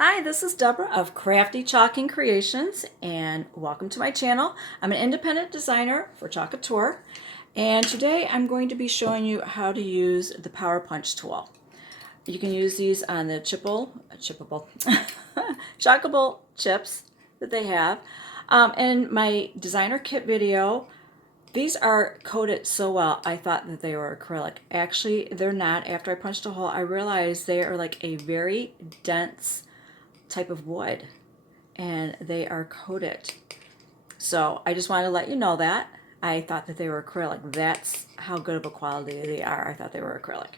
Hi, this is Deborah of Crafty Chalking Creations, and welcome to my channel. I'm an independent designer for Couture, and today I'm going to be showing you how to use the Power Punch tool. You can use these on the Chalkable Chips that they have. In my designer kit video, these are coated so well, I thought that they were acrylic. Actually, they're not. After I punched a hole, I realized they are like a very dense type of wood, and they are coated. So I just wanted to let you know that. I thought that they were acrylic. That's how good of a quality they are. I thought they were acrylic.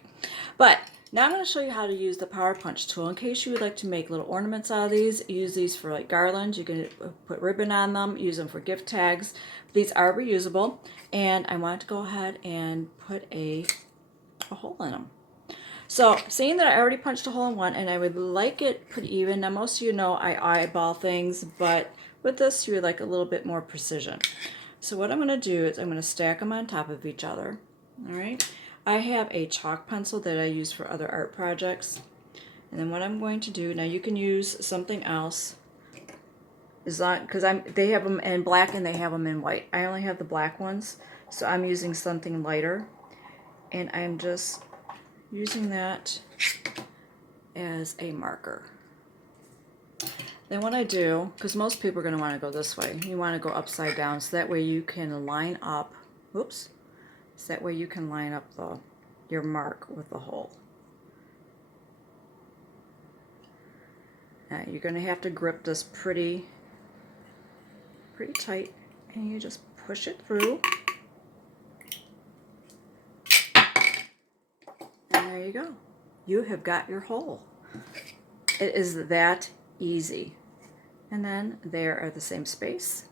But now I'm going to show you how to use the Power Punch tool in case you would like to make little ornaments out of these. Use these for like garlands. You can put ribbon on them, use them for gift tags. These are reusable, and I want to go ahead and put a hole in them. So, seeing that I already punched a hole in one and I would like it pretty even. Now, most of you know I eyeball things, but with this you would like a little bit more precision. So what I'm going to do is I'm going to stack them on top of each other. All right. I have a chalk pencil that I use for other art projects. And then what I'm going to do, now you can use something else, is not because they have them in black and they have them in white. I only have the black ones, so I'm using something lighter, and I'm just using that as a marker. Then what I do, because most people are going to want to go this way, you want to go upside down so that way you can line up, so that way you can line up your mark with the hole. Now you're going to have to grip this pretty tight, and you just push it through. There you go. You have got your hole. It is that easy. And then there are the same space.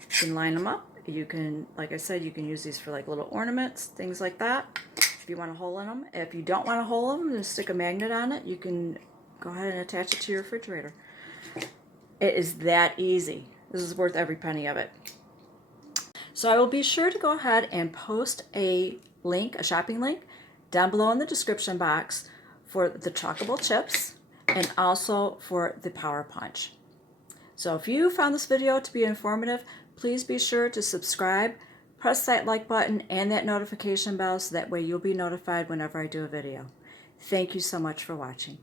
You can line them up. You can, like I said, you can use these for like little ornaments, things like that. If you want a hole in them. If you don't want a hole in them, just stick a magnet on it. You can go ahead and attach it to your refrigerator. It is that easy. This is worth every penny of it. So I will be sure to go ahead and post a link, a shopping link, down below in the description box for the Chalkable Chips and also for the Power Punch. So if you found this video to be informative, please be sure to subscribe, press that like button and that notification bell so that way you'll be notified whenever I do a video. Thank you so much for watching.